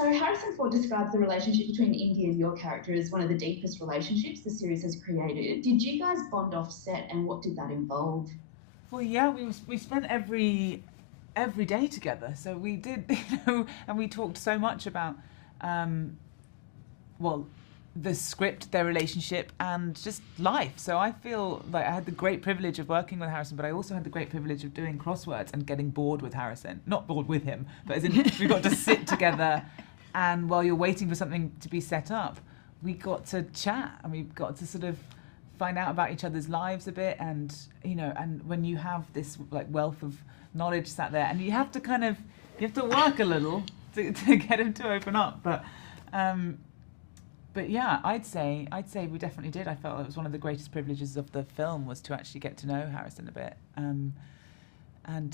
So Harrison Ford describes the relationship between Indy and your character as one of the deepest relationships the series has created. Did you guys bond off set, and what did that involve? Well, yeah, we spent every day together. So we did, and we talked so much about, um, well, the script, their relationship, and just life. So I feel like I had the great privilege of working with Harrison, but I also had the great privilege of doing crosswords and getting bored with Harrison. Not bored with him, but as in we got to sit together, and while you're waiting for something to be set up, we got to chat and we got to sort of find out about each other's lives a bit. And and when you have this like wealth of knowledge sat there, and you have to work a little to get him to open up, but yeah, I'd say we definitely did. I felt it was one of the greatest privileges of the film was to actually get to know Harrison a bit. And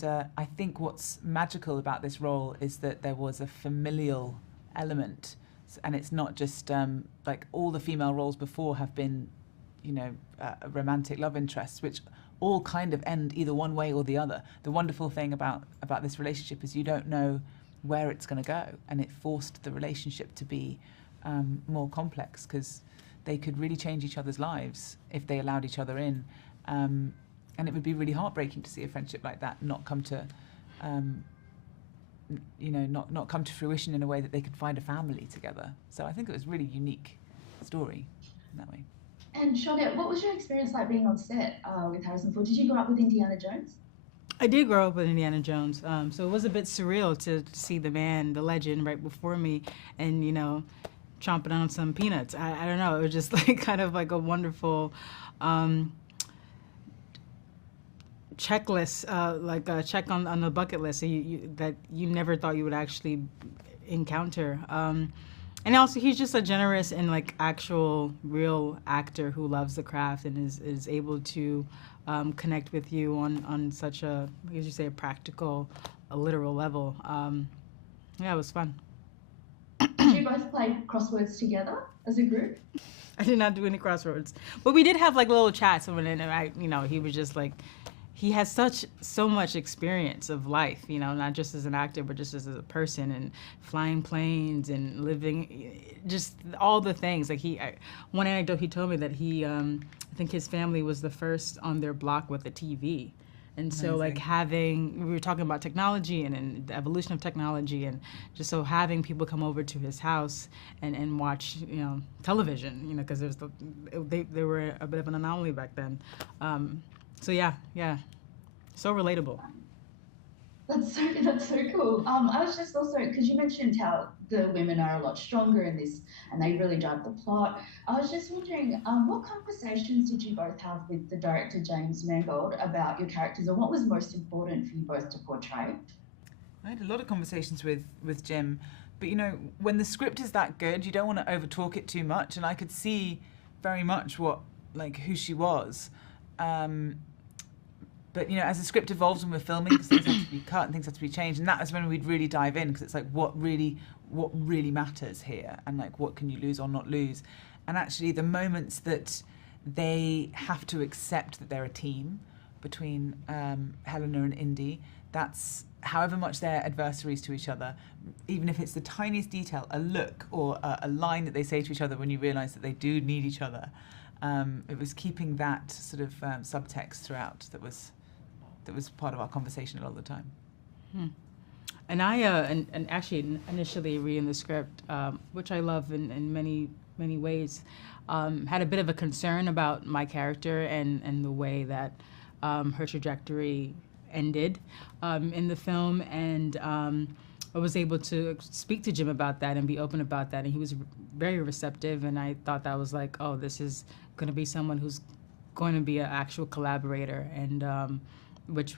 I think what's magical about this role is that there was a familial element, and it's not just like all the female roles before have been, romantic love interests, which all kind of end either one way or the other. The wonderful thing about this relationship is you don't know where it's going to go, and it forced the relationship to be more complex because they could really change each other's lives if they allowed each other in, and it would be really heartbreaking to see a friendship like that not come to not come to fruition in a way that they could find a family together. So I think it was a really unique story in that way. And Shaunette, what was your experience like being on set with Harrison Ford? Did you grow up with Indiana Jones? I did grow up with Indiana Jones, so it was a bit surreal to see the man, the legend, right before me, and chomping on some peanuts. I don't know. It was just like kind of like a wonderful checklist, like a check on the bucket list that you never thought you would actually encounter. And also, he's just a generous and like actual real actor who loves the craft and is able to connect with you on such a, as you say, a practical, a literal level. Yeah, it was fun. Did you both play crosswords together as a group? I did not do any crosswords, but we did have like little chats. And he was just like, he has so much experience of life, not just as an actor, but just as a person, and flying planes and living, just all the things. Like one anecdote he told me that I think his family was the first on their block with a TV. And so Amazing. we were talking about technology and the evolution of technology, and just so having people come over to his house and watch, television, because they were a bit of an anomaly back then. So yeah, so relatable. That's so cool. I was just also, because you mentioned how the women are a lot stronger in this and they really drive the plot. I was just wondering, what conversations did you both have with the director James Mangold about your characters, and what was most important for you both to portray? I had a lot of conversations with Jim, but when the script is that good, you don't want to overtalk it too much, and I could see very much who she was. But as the script evolves when we're filming, because things have to be cut and things have to be changed, and that is when we'd really dive in, because it's like what really matters here, and like what can you lose or not lose. And actually the moments that they have to accept that they're a team between Helena and Indy, that's however much they're adversaries to each other, even if it's the tiniest detail, a look or a line that they say to each other when you realise that they do need each other. It was keeping that sort of subtext throughout that was part of our conversation a lot of the time. And I and actually initially reading the script, which I love in many ways, had a bit of a concern about my character and the way that her trajectory ended in the film, and I was able to speak to Jim about that and be open about that, and he was very receptive, and I thought that was like, oh, this is going to be someone who's going to be an actual collaborator, and which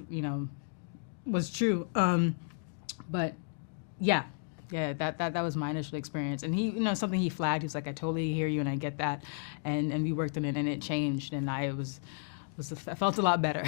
was true. But yeah, that was my initial experience, and he, something he flagged. He was like, I totally hear you, and I get that, and we worked on it, and it changed, and I felt a lot better.